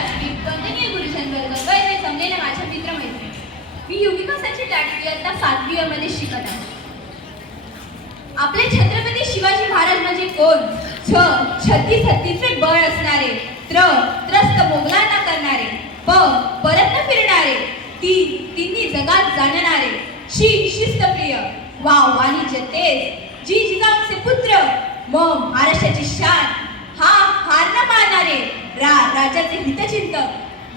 व्यासपीठ वंदनीय गुरुजन वर्ग वैद्य जमलेल्या माझ्या मित्रमैत्रिणी, मी युविकासाची लाडकी इयत्ता 7वी मध्ये शिकत आहे. आपले छत्रपती शिवाजी महाराज म्हणजे कोण? छत्तीस हत्तीचे बळ असणारे, त्रस्त मोगलांना करणारे, परत न फिरणारे, तिन्ही जगात जाणणारे, शिस्तप्रिय, वाणिज्य तेज, जिजाऊचे पुत्र, महाराष्ट्राची शान, हार न मानणारे, राजाचे हितचिंतक,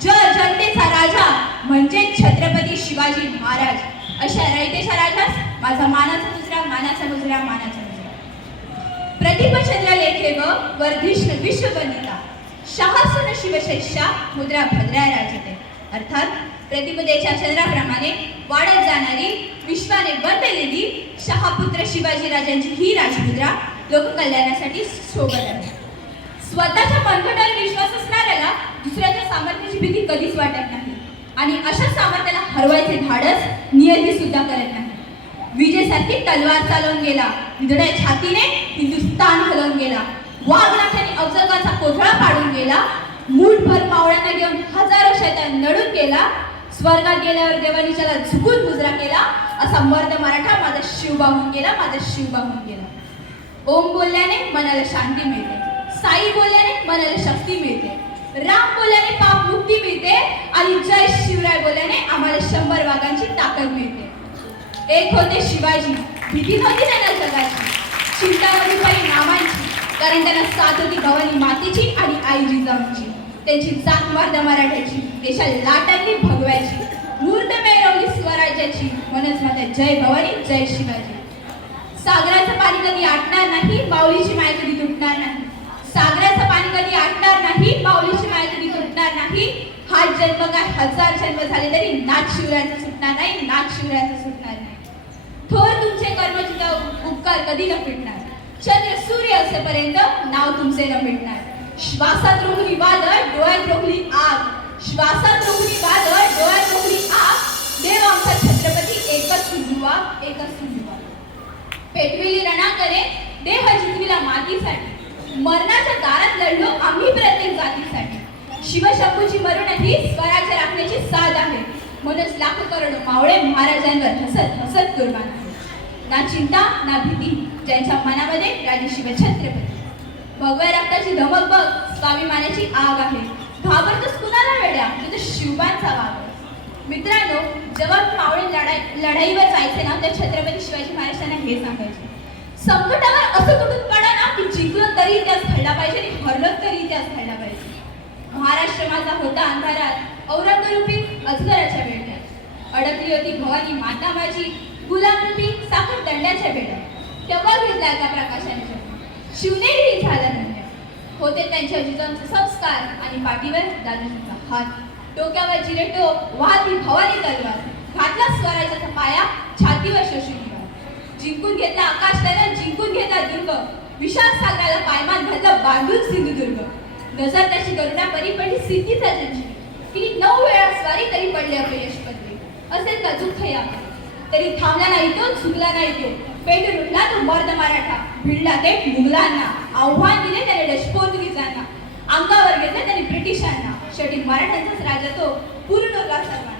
जनतेचा राजा म्हणजे छत्रपती शिवाजी महाराज. अशा रयतेच्या राजास माझा मानाचा मुजरा, मानाचा मुजरा, मानाचा मुजरा. प्रतिभचंद्र लेखे व वर्धिष्ण विश्ववंदिता, शाहसन शिवशैष्या मुद्रा भद्रा राजते. अर्थात प्रतिपदेच्या चंद्राप्रमाणे वाढत जाणारी, विश्वाने वंदलेली शहापुत्र शिवाजी राजांची ही राजमुद्रा लोककल्याणासाठी सोबत आहे. स्वतःच्या मनगटावर विश्वास असणाऱ्याला दुसऱ्याच्या सामर्थ्याची भीती कधीच वाटत नाही आणि अशा सामर्थ्याला हरवायचे धाडस नियती सुद्धा करत नाही. विजेसारखी तलवार चालवून गेला, विधड्या छातीने हिंदुस्थान हलवून गेला, वाघनाथाने अफजलखानचा कोथळा पाडून गेला, मूठभर मावळ्यांना घेऊन हजारो शैतान नडून गेला, स्वर्गात गेल्यावर देवानी त्याला झुकून मुजरा केला, असा मर्द मराठा माझा शिवबा होऊन गेला, माझा शिवबा होऊन गेला. ओम बोलल्याने मनाला शांती मिळते, साई बोलल्याने मनाला शक्ती मिळते, राम बोलल्याने पाप मुक्ती मिळते आणि जय शिवराय बोलल्याने आम्हाला 100 वाघांची ताकद मिळते. एक होते शिवाजी, भीती नव्हती त्यांना जगाची, चिंता नव्हती परी नामांची, कारण त्यांना साथ होती भवानी मातेची आणि आई जिजाऊंची. त्यांची जात मर्द मराठ्याची, देशा लाटांनी भगवायची, मूर्त मिळवली स्वराज्याची, म्हणूनच म्हणतात जय भवानी जय शिवाजी. सागराचं पाणी कधी आटणार नाही, माऊलीची माय कधी तुटणार नाही. सागराचं पाणी कधी आटणार नाही, माऊलीची माय कधी तुटणार नाही. हा जन्म काय 1000 जन्म झाले तरी नाथ शिवरायाचा सुटणार नाही, नाथ शिवरायाचा सुटणार नाही. थोर तुमचे कर्मचित उपकार कधी न फिटणार, चंद्र सूर्य असेपर्यंत नाव तुमचे न मिटणार. श्वासात रोखली वादळ, डोळ्यात रोखली आग, श्वासात रोखली वादळ, डोळ्यात रोखली आग, देव आमचा छत्रपती एकच सुंदुवा, एकच सुंदुवा. पेटविली रणाकरे, देह जिंकविला मातीसाठी, मरणाच्या दारात लढलो आम्ही प्रत्येक जातीसाठी. शिवशंभूची मरण ही स्वराज्य राखण्याची साध आहे, म्हणूनच लाखो करोडो मावळे महाराजांवर हसत हसत कुर्बान आहे. ना चिंता ना भीती ज्यांच्या मनामध्ये राजे शिवछत्रपती. भगव्या रक्ताची धमक बघ, स्वाभिमानाची आग आहे, घाबरतोस कुणाला वेड्या, तुझं शिवबांचा वाग. मित्रांनो, जेव्हा मावळे लढाईवर जायचे ना, तर छत्रपती शिवाजी महाराजांना हे सांगायचे, संकटावर असं कुठून पडा ना की जिंकलो तरी इतिहास घडला पाहिजे आणि हरलो तरी इतिहास घडला पाहिजे. महाराष्ट्र माझा होता अंधारात, औरंगरूपी अजगराच्या वेड्यात, अडकली होती भवानी माता माझी, गुलामरूपी साखर दंड्याच्या वेड्यात. तेव्हा घेतला एका प्रकाशाने शिवनेरी झाला धन्य. होते त्यांच्या जिजाऊंचे संस्कार आणि पाठीवर दादाजींचा हात, डोक्यावर जिरेटो, वाहती भवानी तलवार, घातला स्वराज्याचा पाया, छातीवर शोषून दिला. जिंकून घेतला आकाश त्यानं, जिंकून घेतला दुर्ग, विशाल सागराला पायमान घातला बांधून सिंधुदुर्ग. नजर त्याची करुणा परी पडली सिद्धीचा जंशी, तिने 9 वेळा स्वारी तरी पडले अपयश पदरी. असेल का दुःख यामध्ये तरी थांबला नाही तो, झुकला नाही तो, पेटून उठला तो मर्द मराठा, भिडला ते मुघलांना, आव्हान दिले त्याने डच पोर्तुगीजांना, अंगावर घेतले त्याने ब्रिटिशांना, शेवटी मराठ्यांचाच राजा तो पूर्ण सर्वांना.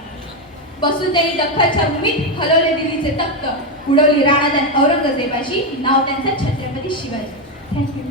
बसून त्यांनी दख्खनच्या भूमीत हलवले दिल्लीचे तख्त, उडवली राणादान औरंगजेबाची, नाव त्यांचं छत्रपती शिवाजी. थँक्यू.